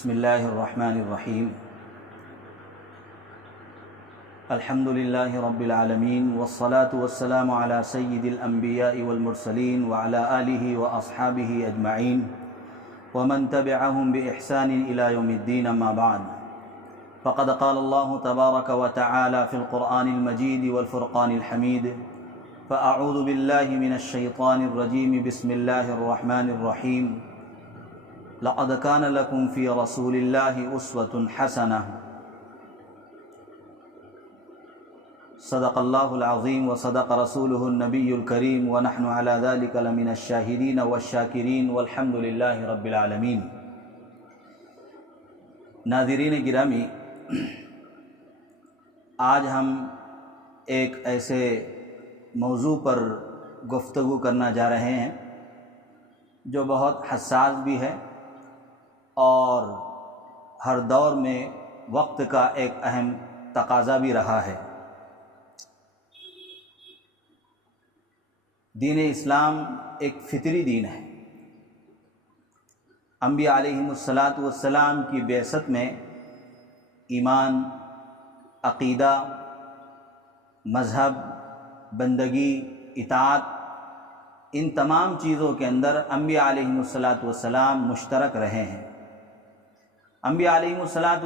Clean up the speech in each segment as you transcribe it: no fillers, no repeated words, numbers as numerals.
بسم اللہ الرحمن الرحیم الحمد للہ رب العالمین والصلاة والسلام علی سید الانبیاء والمرسلین وعلی آلہ واصحابہ اجمعین ومن تبعهم بإحسان إلى يوم الدین اما بعد فقد قال اللہ تبارک وتعالی فی القرآن المجید والفرقان الحمید فأعوذ باللہ من الشیطان الرجیم بسم اللہ الرحمن الرحیم لقد كان لكم في رسول الله أسوة حسنة صدق الله العظيم وصدق رسوله النبي الكريم ونحن على ذلك لمن الشاهدين والشاكرين والحمد لله رب العالمين۔ ناظرین گرامی، آج ہم ایک ایسے موضوع پر گفتگو کرنا جا رہے ہیں جو بہت حساس بھی ہے اور ہر دور میں وقت کا ایک اہم تقاضا بھی رہا ہے۔ دین اسلام ایک فطری دین ہے۔ انبیاء علیہم الصلاۃ کی بعثت میں ایمان، عقیدہ، مذہب، بندگی، اطاعت، ان تمام چیزوں کے اندر انبیاء علیہم الصلاۃ مشترک رہے ہیں۔ انبیاء علیہم الصلاۃ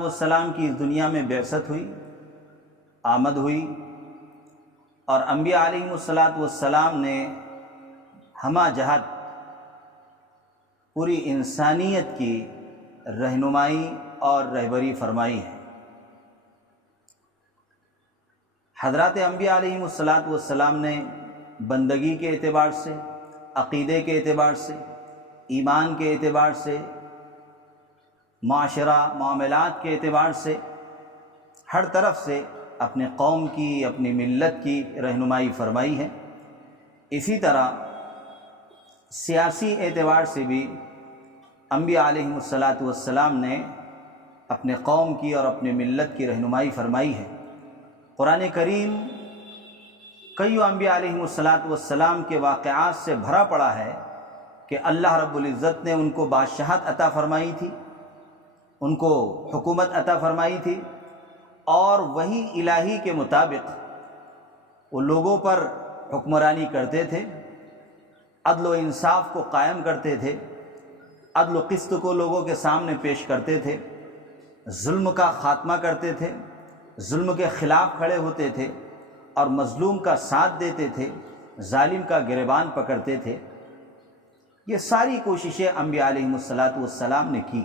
کی اس دنیا میں بعثت ہوئی، آمد ہوئی، اور انبیاء علیہم الصلاۃ نے ہمہ جہت پوری انسانیت کی رہنمائی اور رہبری فرمائی ہے۔ حضرات انبیاء علیہم الصلاۃ نے بندگی کے اعتبار سے، عقیدے کے اعتبار سے، ایمان کے اعتبار سے، معاشرہ معاملات کے اعتبار سے، ہر طرف سے اپنے قوم کی، اپنی ملت کی رہنمائی فرمائی ہے۔ اسی طرح سیاسی اعتبار سے بھی انبیاء علیہم الصلاۃ نے اپنے قوم کی اور اپنے ملت کی رہنمائی فرمائی ہے۔ قرآن کریم کئی انبیاء علیہم الصلاۃ کے واقعات سے بھرا پڑا ہے کہ اللہ رب العزت نے ان کو بادشاہت عطا فرمائی تھی، ان کو حکومت عطا فرمائی تھی، اور وہی الہی کے مطابق وہ لوگوں پر حکمرانی کرتے تھے، عدل و انصاف کو قائم کرتے تھے، عدل و قسط کو لوگوں کے سامنے پیش کرتے تھے، ظلم کا خاتمہ کرتے تھے، ظلم کے خلاف کھڑے ہوتے تھے اور مظلوم کا ساتھ دیتے تھے، ظالم کا گریبان پکڑتے تھے۔ یہ ساری کوششیں انبیاء علیہم الصلاۃ نے کی۔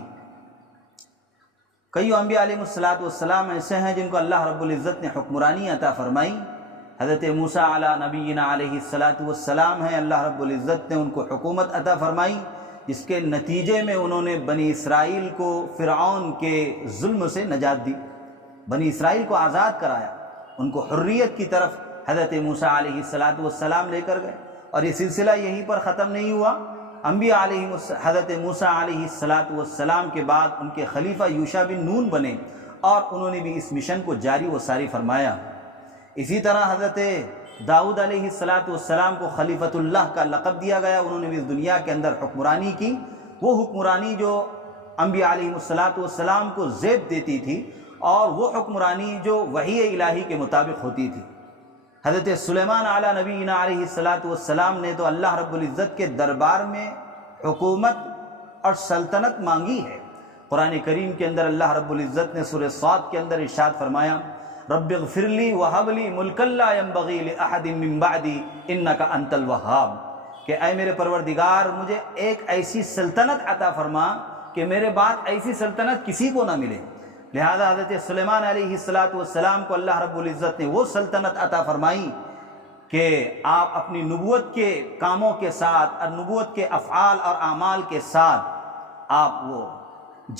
کئی انبیاء علیہم الصلاۃ ایسے ہیں جن کو اللہ رب العزت نے حکمرانی عطا فرمائی۔ حضرت موسیٰ علی نبینا علیہ السلام ہیں، اللہ رب العزت نے ان کو حکومت عطا فرمائی، جس کے نتیجے میں انہوں نے بنی اسرائیل کو فرعون کے ظلم سے نجات دی، بنی اسرائیل کو آزاد کرایا، ان کو حریت کی طرف حضرت موسیٰ علیہ السلام لے کر گئے۔ اور یہ سلسلہ یہیں پر ختم نہیں ہوا۔ انبیاء حضرت موسیٰ علیہ السلام کے بعد ان کے خلیفہ یوشع بن نون بنے اور انہوں نے بھی اس مشن کو جاری و ساری فرمایا۔ اسی طرح حضرت داؤد علیہ السلام کو خلیفۃ اللہ کا لقب دیا گیا، انہوں نے بھی اس دنیا کے اندر حکمرانی کی، وہ حکمرانی جو انبیاء علیہ السلام کو زیب دیتی تھی، اور وہ حکمرانی جو وحی الہی کے مطابق ہوتی تھی۔ حضرت سلیمان علی نبینا علیہ السلام نے تو اللہ رب العزت کے دربار میں حکومت اور سلطنت مانگی ہے۔ قرآن کریم کے اندر اللہ رب العزت نے سورہ صاد کے اندر ارشاد فرمایا، رب اغفر لی وہب لی ملکا لا ینبغی لأحد من بعدی انک انت الوہاب، کہ اے میرے پروردگار مجھے ایک ایسی سلطنت عطا فرما کہ میرے بعد ایسی سلطنت کسی کو نہ ملے۔ لہذا حضرت سلیمان علیہ السلام کو اللہ رب العزت نے وہ سلطنت عطا فرمائی کہ آپ اپنی نبوت کے کاموں کے ساتھ اور نبوت کے افعال اور اعمال کے ساتھ آپ وہ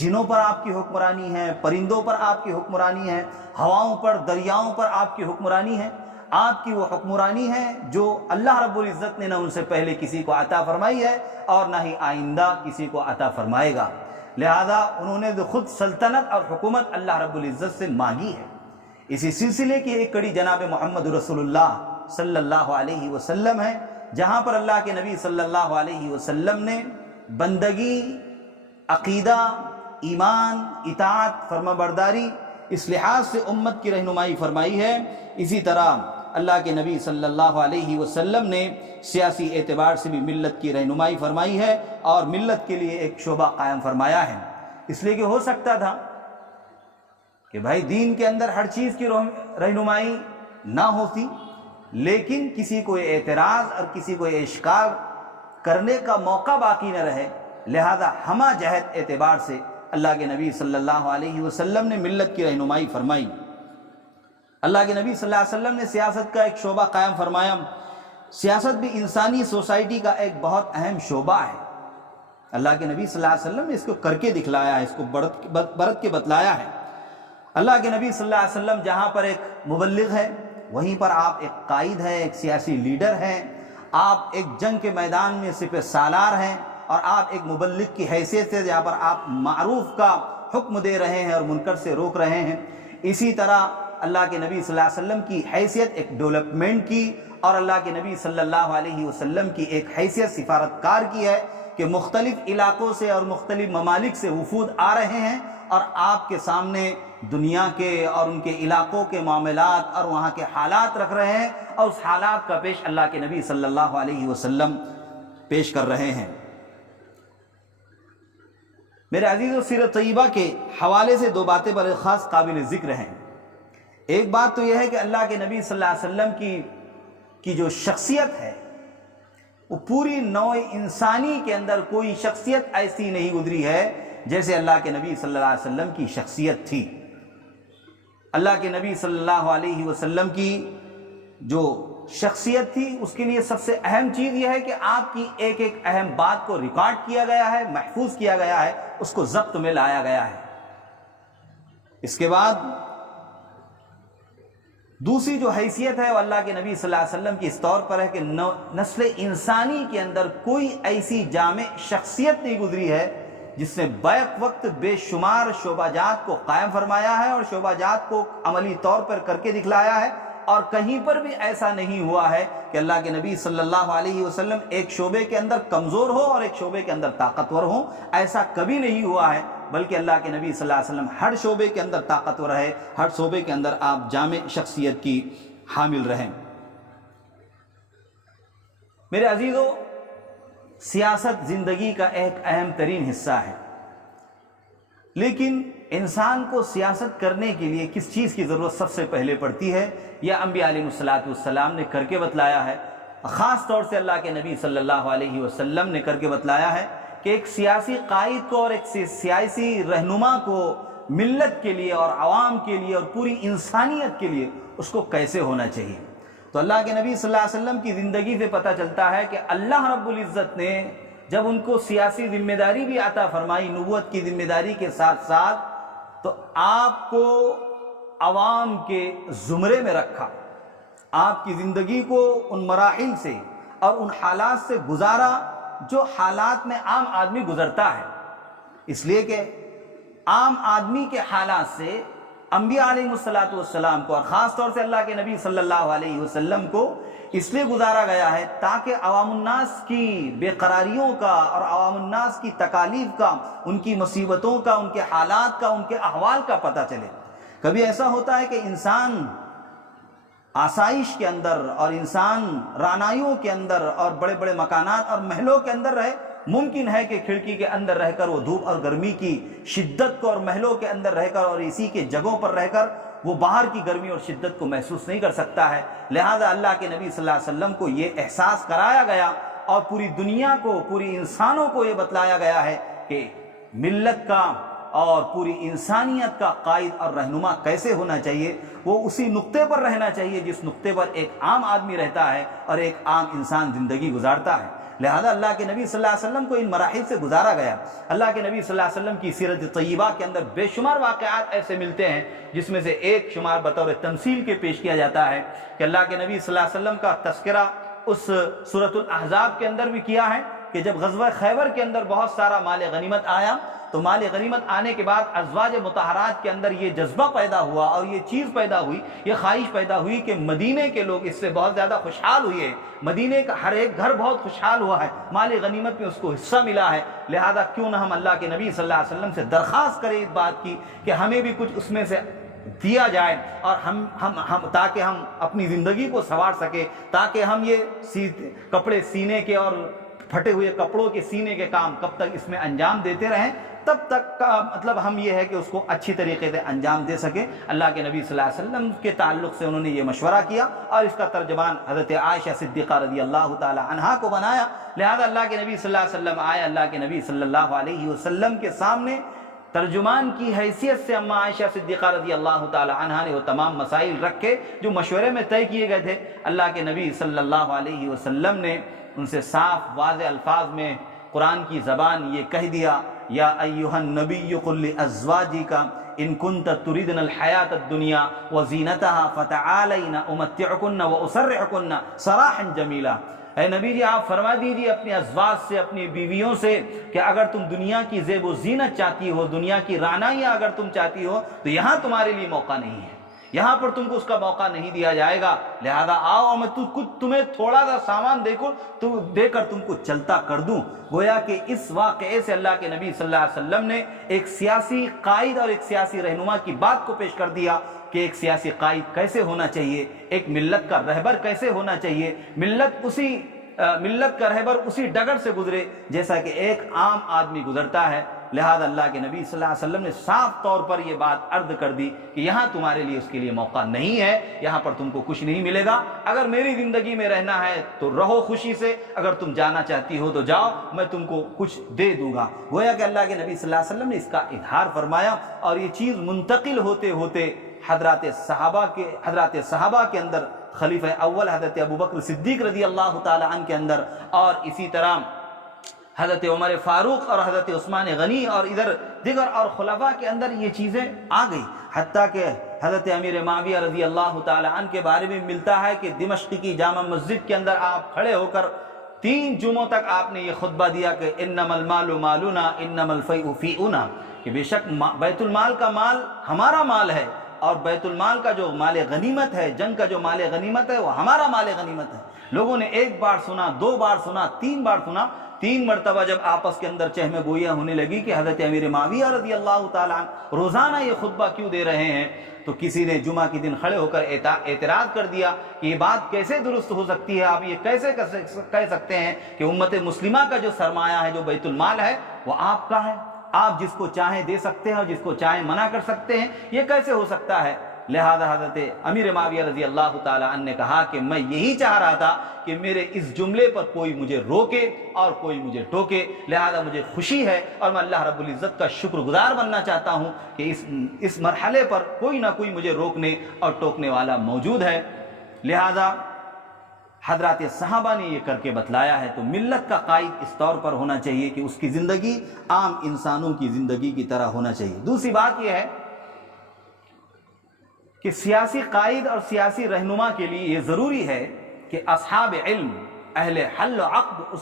جنوں پر آپ کی حکمرانی ہے، پرندوں پر آپ کی حکمرانی ہے، ہواؤں پر، دریاؤں پر آپ کی حکمرانی ہے۔ آپ کی وہ حکمرانی ہے جو اللہ رب العزت نے نہ ان سے پہلے کسی کو عطا فرمائی ہے اور نہ ہی آئندہ کسی کو عطا فرمائے گا۔ لہذا انہوں نے خود سلطنت اور حکومت اللہ رب العزت سے مانگی ہے۔ اسی سلسلے کی ایک کڑی جناب محمد رسول اللہ صلی اللہ علیہ وسلم ہے، جہاں پر اللہ کے نبی صلی اللہ علیہ وسلم نے بندگی، عقیدہ ایمان، اطاعت، فرما برداری، اس لحاظ سے امت کی رہنمائی فرمائی ہے۔ اسی طرح اللہ کے نبی صلی اللہ علیہ وسلم نے سیاسی اعتبار سے بھی ملت کی رہنمائی فرمائی ہے اور ملت کے لیے ایک شعبہ قائم فرمایا ہے۔ اس لیے کہ ہو سکتا تھا کہ بھائی دین کے اندر ہر چیز کی رہنمائی نہ ہوتی، لیکن کسی کو اعتراض اور کسی کو اشکال کرنے کا موقع باقی نہ رہے، لہذا ہمہ جہت اعتبار سے اللہ کے نبی صلی اللہ علیہ وسلم نے ملت کی رہنمائی فرمائی۔ اللہ کے نبی صلی اللہ علیہ وسلم نے سیاست کا ایک شعبہ قائم فرمایا۔ سیاست بھی انسانی سوسائٹی کا ایک بہت اہم شعبہ ہے۔ اللہ کے نبی صلی اللہ علیہ وسلم نے اس کو کر کے دکھلایا ہے، اس کو برت کے بتلایا ہے۔ اللہ کے نبی صلی اللہ علیہ وسلم جہاں پر ایک مبلغ ہے، وہیں پر آپ ایک قائد ہیں، ایک سیاسی لیڈر ہیں، آپ ایک جنگ کے میدان میں سپہ سالار ہیں، اور آپ ایک مبلغ کی حیثیت سے جہاں پر آپ معروف کا حکم دے رہے ہیں اور منکر سے روک رہے ہیں۔ اسی طرح اللہ کے نبی صلی اللہ علیہ وسلم کی حیثیت ایک ڈیولپمنٹ کی، اور اللہ کے نبی صلی اللہ علیہ وسلم کی ایک حیثیت سفارتکار کی ہے کہ مختلف علاقوں سے اور مختلف ممالک سے وفود آ رہے ہیں اور آپ کے سامنے دنیا کے اور ان کے علاقوں کے معاملات اور وہاں کے حالات رکھ رہے ہیں، اور اس حالات کا پیش اللہ کے نبی صلی اللہ علیہ وسلم پیش کر رہے ہیں۔ میرے عزیزو، سیرت طیبہ کے حوالے سے دو باتیں بڑے خاص قابل ذکر ہیں۔ ایک بات تو یہ ہے کہ اللہ کے نبی صلی اللہ علیہ وسلم کی جو شخصیت ہے، وہ پوری نوع انسانی کے اندر کوئی شخصیت ایسی نہیں گزری ہے جیسے اللہ کے نبی صلی اللہ علیہ وسلم کی شخصیت تھی۔ اللہ کے نبی صلی اللہ علیہ وسلم کی جو شخصیت تھی، اس کے لیے سب سے اہم چیز یہ ہے کہ آپ کی ایک ایک اہم بات کو ریکارڈ کیا گیا ہے، محفوظ کیا گیا ہے، اس کو ضبط میں لایا گیا ہے۔ اس کے بعد دوسری جو حیثیت ہے وہ اللہ کے نبی صلی اللہ علیہ وسلم کی اس طور پر ہے کہ نسل انسانی کے اندر کوئی ایسی جامع شخصیت نہیں گزری ہے جس نے بیک وقت بے شمار شعبہ جات کو قائم فرمایا ہے اور شعبہ جات کو عملی طور پر کر کے دکھلایا ہے، اور کہیں پر بھی ایسا نہیں ہوا ہے کہ اللہ کے نبی صلی اللہ علیہ وسلم ایک شعبے کے اندر کمزور ہو اور ایک شعبے کے اندر طاقتور ہو۔ ایسا کبھی نہیں ہوا ہے، بلکہ اللہ کے نبی صلی اللہ علیہ وسلم ہر شعبے کے اندر طاقتور ہے، ہر شعبے کے اندر آپ جامع شخصیت کی حامل رہیں۔ میرے عزیزو، سیاست زندگی کا ایک اہم ترین حصہ ہے، لیکن انسان کو سیاست کرنے کے لیے کس چیز کی ضرورت سب سے پہلے پڑتی ہے، یہ انبیاء علیہ السلام نے کر کے بتلایا ہے۔ خاص طور سے اللہ کے نبی صلی اللہ علیہ وسلم نے کر کے بتلایا ہے کہ ایک سیاسی قائد کو اور ایک سیاسی رہنما کو ملت کے لیے اور عوام کے لیے اور پوری انسانیت کے لیے اس کو کیسے ہونا چاہیے۔ تو اللہ کے نبی صلی اللہ علیہ وسلم کی زندگی سے پتہ چلتا ہے کہ اللہ رب العزت نے جب ان کو سیاسی ذمہ داری بھی عطا فرمائی، نبوت کی ذمہ داری کے ساتھ ساتھ، تو آپ کو عوام کے زمرے میں رکھا، آپ کی زندگی کو ان مراحل سے اور ان حالات سے گزارا جو حالات میں عام آدمی گزرتا ہے، اس لیے کہ عام آدمی کے حالات سے انبیاء علیہ السلام کو اور خاص طور سے اللہ کے نبی صلی اللہ علیہ وسلم کو اس لیے گزارا گیا ہے تاکہ عوام الناس کی بے قراریوں کا اور عوام الناس کی تکالیف کا، ان کی مصیبتوں کا، ان کے حالات کا، ان کے احوال کا پتہ چلے۔ کبھی ایسا ہوتا ہے کہ انسان آسائش کے اندر اور انسان رعنائیوں کے اندر اور بڑے بڑے مکانات اور محلوں کے اندر رہے، ممکن ہے کہ کھڑکی کے اندر رہ کر وہ دھوپ اور گرمی کی شدت کو، اور محلوں کے اندر رہ کر اور اسی کے جگہوں پر رہ کر وہ باہر کی گرمی اور شدت کو محسوس نہیں کر سکتا ہے۔ لہذا اللہ کے نبی صلی اللہ علیہ وسلم کو یہ احساس کرایا گیا اور پوری دنیا کو، پوری انسانوں کو یہ بتلایا گیا ہے کہ ملت کا اور پوری انسانیت کا قائد اور رہنما کیسے ہونا چاہیے۔ وہ اسی نقطے پر رہنا چاہیے جس نقطے پر ایک عام آدمی رہتا ہے اور ایک عام انسان زندگی گزارتا ہے۔ لہذا اللہ کے نبی صلی اللہ علیہ وسلم کو ان مراحل سے گزارا گیا۔ اللہ کے نبی صلی اللہ علیہ وسلم کی سیرت طیبہ کے اندر بے شمار واقعات ایسے ملتے ہیں جس میں سے ایک شمار بطور تمثیل کے پیش کیا جاتا ہے کہ اللہ کے نبی صلی اللہ علیہ وسلم کا تذکرہ اس سورۃ الاحزاب کے اندر بھی کیا ہے، کہ جب غزوہ خیبر کے اندر بہت سارا مال غنیمت آیا تو مال غنیمت آنے کے بعد ازواج مطہرات کے اندر یہ جذبہ پیدا ہوا اور یہ چیز پیدا ہوئی، یہ خواہش پیدا ہوئی کہ مدینے کے لوگ اس سے بہت زیادہ خوشحال ہوئے، مدینے کا ہر ایک گھر بہت خوشحال ہوا ہے، مال غنیمت میں اس کو حصہ ملا ہے، لہذا کیوں نہ ہم اللہ کے نبی صلی اللہ علیہ وسلم سے درخواست کریں اس بات کی کہ ہمیں بھی کچھ اس میں سے دیا جائے، اور ہم تاکہ ہم اپنی زندگی کو سنوار سکیں، تاکہ ہم یہ کپڑے سینے کے اور پھٹے ہوئے کپڑوں کے سینے کے کام کب تک اس میں انجام دیتے رہیں، تب تک کا مطلب ہم یہ ہے کہ اس کو اچھی طریقے سے انجام دے سکیں۔ اللہ کے نبی صلی اللہ علیہ وسلم کے تعلق سے انہوں نے یہ مشورہ کیا اور اس کا ترجمان حضرت عائشہ صدیقہ رضی اللہ تعالی عنہا کو بنایا، لہذا اللہ کے نبی صلی اللہ علیہ وسلم آئے، اللہ کے نبی صلی اللہ علیہ وسلم کے سامنے ترجمان کی حیثیت سے اما عائشہ صدیقہ رضی اللہ تعالی عنہا نے وہ تمام مسائل رکھے جو مشورے میں طے کیے گئے تھے۔ اللہ کے نبی صلی اللہ علیہ وسلم نے ان سے صاف واضح الفاظ میں قرآن کی زبان یہ کہہ دیا، یا ایھا النبی قل لازواجک ان کنت تریدن الحیاۃ الدنیا وزینتها فتعالین امتعکن واسرحکن سراحا جمیلا۔ اے نبی جی آپ فرما دیجیے اپنی ازواج سے، اپنی بیویوں سے کہ اگر تم دنیا کی زیب و زینت چاہتی ہو، دنیا کی رعنائیاں اگر تم چاہتی ہو تو یہاں تمہارے لیے موقع نہیں ہے، یہاں پر تم کو اس کا موقع نہیں دیا جائے گا، لہذا آؤ اور میں تمہیں تھوڑا سا سامان دے کر تم کو چلتا کر دوں۔ گویا کہ اس واقعے سے اللہ کے نبی صلی اللہ علیہ وسلم نے ایک سیاسی قائد اور ایک سیاسی رہنما کی بات کو پیش کر دیا کہ ایک سیاسی قائد کیسے ہونا چاہیے، ایک ملت کا رہبر کیسے ہونا چاہیے، ملت کا رہبر اسی ڈگر سے گزرے جیسا کہ ایک عام آدمی گزرتا ہے۔ لہذا اللہ کے نبی صلی اللہ علیہ وسلم نے صاف طور پر یہ بات عرض کر دی کہ یہاں تمہارے لیے اس کے لیے موقع نہیں ہے، یہاں پر تم کو کچھ نہیں ملے گا، اگر میری زندگی میں رہنا ہے تو رہو خوشی سے، اگر تم جانا چاہتی ہو تو جاؤ، میں تم کو کچھ دے دوں گا۔ گویا کہ اللہ کے نبی صلی اللہ علیہ وسلم نے اس کا اظہار فرمایا اور یہ چیز منتقل ہوتے ہوتے حضرات صحابہ کے اندر، خلیفہ اول حضرت ابوبکر صدیق رضی اللہ تعالی عنہ کے اندر، اور اسی طرح حضرت عمر فاروق اور حضرت عثمان غنی اور ادھر دیگر اور خلفاء کے اندر یہ چیزیں آ گئی، حتیٰ کہ حضرت امیر معاویہ رضی اللہ تعالی عنہ کے بارے میں ملتا ہے کہ دمشق کی جامع مسجد کے اندر آپ کھڑے ہو کر 3 جمعوں تک آپ نے یہ خطبہ دیا کہ انما المال مالنا انما الفیء فیئنا، کہ بے شک بیت المال کا مال ہمارا مال ہے اور بیت المال کا جو مال غنیمت ہے، جنگ کا جو مال غنیمت ہے وہ ہمارا مال غنیمت ہے۔ لوگوں نے 1 بار سنا، 2 بار سنا، 3 بار سنا، 3 مرتبہ جب آپس کے اندر چہمہ گوئیاں ہونے لگی کہ حضرت امیر معاویہ رضی اللہ تعالیٰ عنہ روزانہ یہ خطبہ کیوں دے رہے ہیں، تو کسی نے جمعہ کے دن کھڑے ہو کر اعتراض کر دیا کہ یہ بات کیسے درست ہو سکتی ہے، آپ یہ کیسے کہہ سکتے ہیں کہ امت مسلمہ کا جو سرمایہ ہے، جو بیت المال ہے، وہ آپ کا ہے، آپ جس کو چاہیں دے سکتے ہیں اور جس کو چاہیں منع کر سکتے ہیں، یہ کیسے ہو سکتا ہے؟ لہذا حضرت امیر معاویہ رضی اللہ تعالی عنہ نے کہا کہ میں یہی چاہ رہا تھا کہ میرے اس جملے پر کوئی مجھے روکے اور کوئی مجھے ٹوکے، لہذا مجھے خوشی ہے اور میں اللہ رب العزت کا شکر گزار بننا چاہتا ہوں کہ اس مرحلے پر کوئی نہ کوئی مجھے روکنے اور ٹوکنے والا موجود ہے۔ لہذا حضرات صحابہ نے یہ کر کے بتلایا ہے، تو ملت کا قائد اس طور پر ہونا چاہیے کہ اس کی زندگی عام انسانوں کی زندگی کی طرح ہونا چاہیے۔ دوسری بات یہ ہے کہ سیاسی قائد اور سیاسی رہنما کے لیے یہ ضروری ہے کہ اصحاب علم، اہل حل و عقد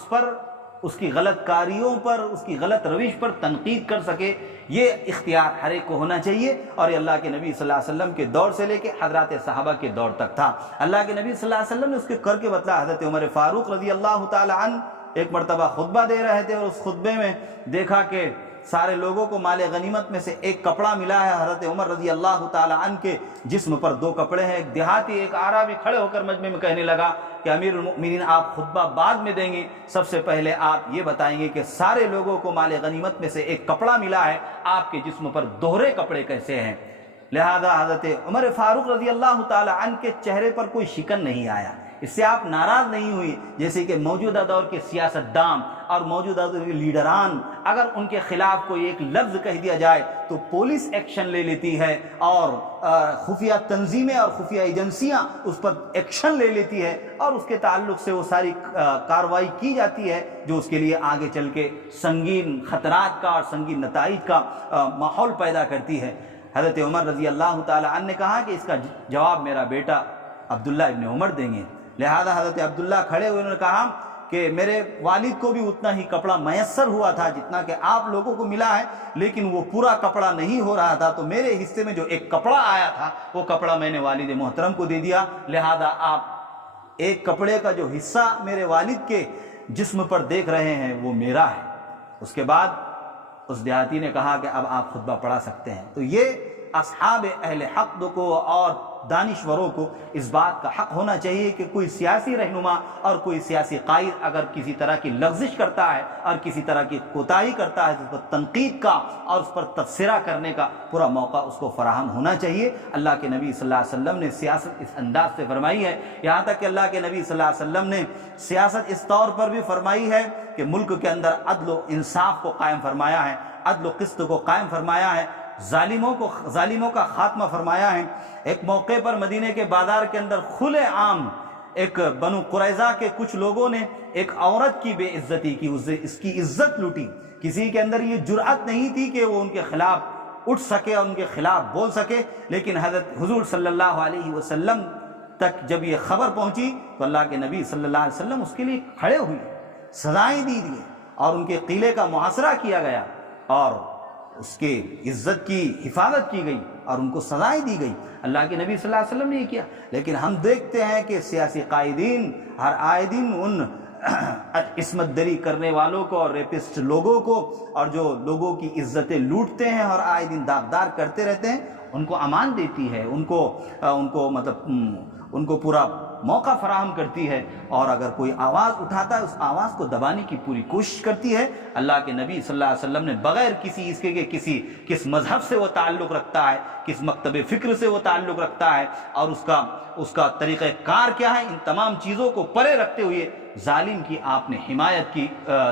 اس کی غلط کاریوں پر، اس کی غلط روش پر تنقید کر سکے، یہ اختیار ہر ایک کو ہونا چاہیے، اور یہ اللہ کے نبی صلی اللہ علیہ وسلم کے دور سے لے کے حضرات صحابہ کے دور تک تھا۔ اللہ کے نبی صلی اللہ علیہ وسلم نے اس کے کر کے بتلا۔ حضرت عمر فاروق رضی اللہ تعالی عنہ ایک مرتبہ خطبہ دے رہے تھے اور اس خطبے میں دیکھا کہ سارے لوگوں کو مال غنیمت میں سے ایک کپڑا ملا ہے، حضرت عمر رضی اللہ تعالی عنہ کے جسم پر 2 کپڑے ہیں۔ ایک دیہاتی، ایک عربی کھڑے ہو کر مجمع میں کہنے لگا کہ امیر المؤمنین آپ خطبہ بعد میں دیں گے، سب سے پہلے آپ یہ بتائیں گے کہ سارے لوگوں کو مال غنیمت میں سے ایک کپڑا ملا ہے، آپ کے جسم پر 2 کپڑے کیسے ہیں؟ لہذا حضرت عمر فاروق رضی اللہ تعالی عنہ کے چہرے پر کوئی شکن نہیں آیا، اس سے آپ ناراض نہیں ہوئی، جیسے کہ موجودہ دور کے سیاستدان اور موجودہ دور کے لیڈران اگر ان کے خلاف کوئی ایک لفظ کہہ دیا جائے تو پولیس ایکشن لے لیتی ہے اور خفیہ تنظیمیں اور خفیہ ایجنسیاں اس پر ایکشن لے لیتی ہے اور اس کے تعلق سے وہ ساری کارروائی کی جاتی ہے جو اس کے لیے آگے چل کے سنگین خطرات کا اور سنگین نتائج کا ماحول پیدا کرتی ہے۔ حضرت عمر رضی اللہ تعالی عنہ نے کہا کہ اس کا جواب میرا بیٹا عبداللہ ابن عمر دیں گے۔ لہذا حضرت عبداللہ کھڑے ہوئے، انہوں نے کہا کہ میرے والد کو بھی اتنا ہی کپڑا میسر ہوا تھا جتنا کہ آپ لوگوں کو ملا ہے، لیکن وہ پورا کپڑا نہیں ہو رہا تھا، تو میرے حصے میں جو ایک کپڑا آیا تھا وہ کپڑا میں نے والد محترم کو دے دیا، لہذا آپ ایک کپڑے کا جو حصہ میرے والد کے جسم پر دیکھ رہے ہیں وہ میرا ہے۔ اس کے بعد اس دیہاتی نے کہا کہ اب آپ خطبہ پڑھا سکتے ہیں۔ تو یہ اصحاب اہل حق کو اور دانشوروں کو اس بات کا حق ہونا چاہیے کہ کوئی سیاسی رہنما اور کوئی سیاسی قائد اگر کسی طرح کی لغزش کرتا ہے اور کسی طرح کی کوتاہی کرتا ہے تو اس پر تنقید کا اور اس پر تبصرہ کرنے کا پورا موقع اس کو فراہم ہونا چاہیے۔ اللہ کے نبی صلی اللہ علیہ وسلم نے سیاست اس انداز سے فرمائی ہے، یہاں تک کہ اللہ کے نبی صلی اللہ علیہ وسلم نے سیاست اس طور پر بھی فرمائی ہے کہ ملک کے اندر عدل و انصاف کو قائم فرمایا ہے، عدل و قسط کو قائم فرمایا ہے، ظالموں کا خاتمہ فرمایا ہے۔ ایک موقع پر مدینہ کے بازار کے اندر کھلے عام ایک بنو قریظہ کے کچھ لوگوں نے ایک عورت کی بے عزتی کی، اس کی عزت لوٹی۔ کسی کے اندر یہ جرأت نہیں تھی کہ وہ ان کے خلاف اٹھ سکے اور ان کے خلاف بول سکے، لیکن حضرت حضور صلی اللہ علیہ وسلم تک جب یہ خبر پہنچی تو اللہ کے نبی صلی اللہ علیہ وسلم اس کے لیے کھڑے ہوئے، سزائیں دی اور ان کے قلعے کا محاصرہ کیا گیا اور اس کے عزت کی حفاظت کی گئی اور ان کو سزائیں دی گئی۔ اللہ کے نبی صلی اللہ علیہ وسلم نے یہ کیا، لیکن ہم دیکھتے ہیں کہ سیاسی قائدین ہر آئے دن ان عصمت دری کرنے والوں کو اور ریپسٹ لوگوں کو اور جو لوگوں کی عزتیں لوٹتے ہیں اور آئے دن داغدار کرتے رہتے ہیں ان کو امان دیتی ہے، ان کو پورا موقع فراہم کرتی ہے، اور اگر کوئی آواز اٹھاتا ہے اس آواز کو دبانے کی پوری کوشش کرتی ہے۔ اللہ کے نبی صلی اللہ علیہ وسلم نے بغیر کسی اس کے کس مذہب سے وہ تعلق رکھتا ہے، کس مکتب فکر سے وہ تعلق رکھتا ہے اور اس کا طریقہ کار کیا ہے، ان تمام چیزوں کو پرے رکھتے ہوئے ظالم کی آپ نے حمایت کی،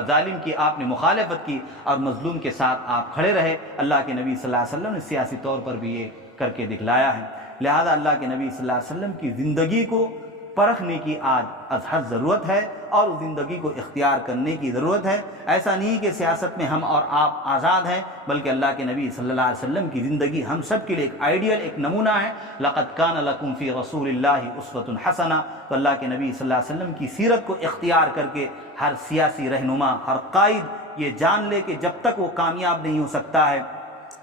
ظالم کی آپ نے مخالفت کی اور مظلوم کے ساتھ آپ کھڑے رہے۔ اللہ کے نبی صلی اللہ علیہ وسلم نے سیاسی طور پر بھی یہ کر کے دکھلایا ہے۔ لہذا اللہ کے نبی صلی اللہ علیہ وسلم کی زندگی کو پرکھنے کی آج ازحد ضرورت ہے اور اس زندگی کو اختیار کرنے کی ضرورت ہے۔ ایسا نہیں کہ سیاست میں ہم اور آپ آزاد ہیں، بلکہ اللہ کے نبی صلی اللہ علیہ وسلم کی زندگی ہم سب کے لیے ایک آئیڈیل، ایک نمونہ ہے۔ لَقَدْ كَانَ لَكُمْ فِي رَسُولِ اللَّهِ أُسْوَةٌ حَسَنَةٌ۔ تو اللہ کے نبی صلی اللہ علیہ وسلم کی سیرت کو اختیار کر کے ہر سیاسی رہنما، ہر قائد یہ جان لے کہ جب تک وہ کامیاب نہیں ہو سکتا ہے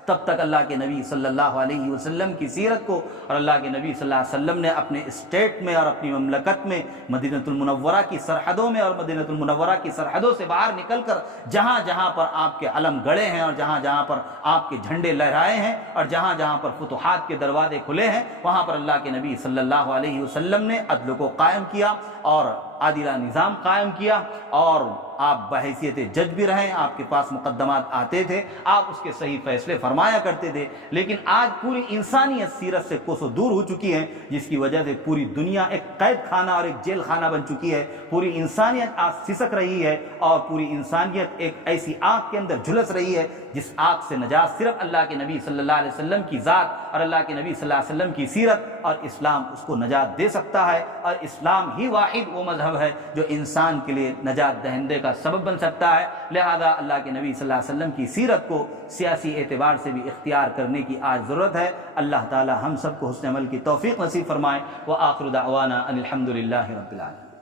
تب تک اللہ کے نبی صلی اللہ علیہ وسلم کی سیرت کو اور اللہ کے نبی صلی اللہ علیہ وسلم نے اپنے اسٹیٹ میں اور اپنی مملکت میں مدینہ المنورہ کی سرحدوں میں اور مدینہ المنورہ کی سرحدوں سے باہر نکل کر جہاں جہاں پر آپ کے علم گڑے ہیں اور جہاں جہاں پر آپ کے جھنڈے لہرائے ہیں اور جہاں جہاں پر فتوحات کے دروازے کھلے ہیں وہاں پر اللہ کے نبی صلی اللہ علیہ وسلم نے عدل کو قائم کیا اور عادلہ نظام قائم کیا، اور آپ بحیثیت جج بھی رہیں، آپ کے پاس مقدمات آتے تھے، آپ اس کے صحیح فیصلے فرمایا کرتے تھے۔ لیکن آج پوری انسانیت سیرت سے کوسوں دور ہو چکی ہے، جس کی وجہ سے پوری دنیا ایک قید خانہ اور ایک جیل خانہ بن چکی ہے۔ پوری انسانیت آج سسک رہی ہے اور پوری انسانیت ایک ایسی آگ کے اندر جھلس رہی ہے جس آگ سے نجات صرف اللہ کے نبی صلی اللہ علیہ وسلم کی ذات اور اللہ کے نبی صلی اللہ علیہ وسلم کی سیرت اور اسلام اس کو نجات دے سکتا ہے، اور اسلام ہی واحد وہ مذہب ہے جو انسان کے لیے نجات دہندے کا سبب بن سکتا ہے۔ لہذا اللہ کے نبی صلی اللہ علیہ وسلم کی سیرت کو سیاسی اعتبار سے بھی اختیار کرنے کی آج ضرورت ہے۔ اللہ تعالی ہم سب کو حسن عمل کی توفیق نصیب فرمائے۔ وآخر دعوانا ان الحمد للہ رب العالمین۔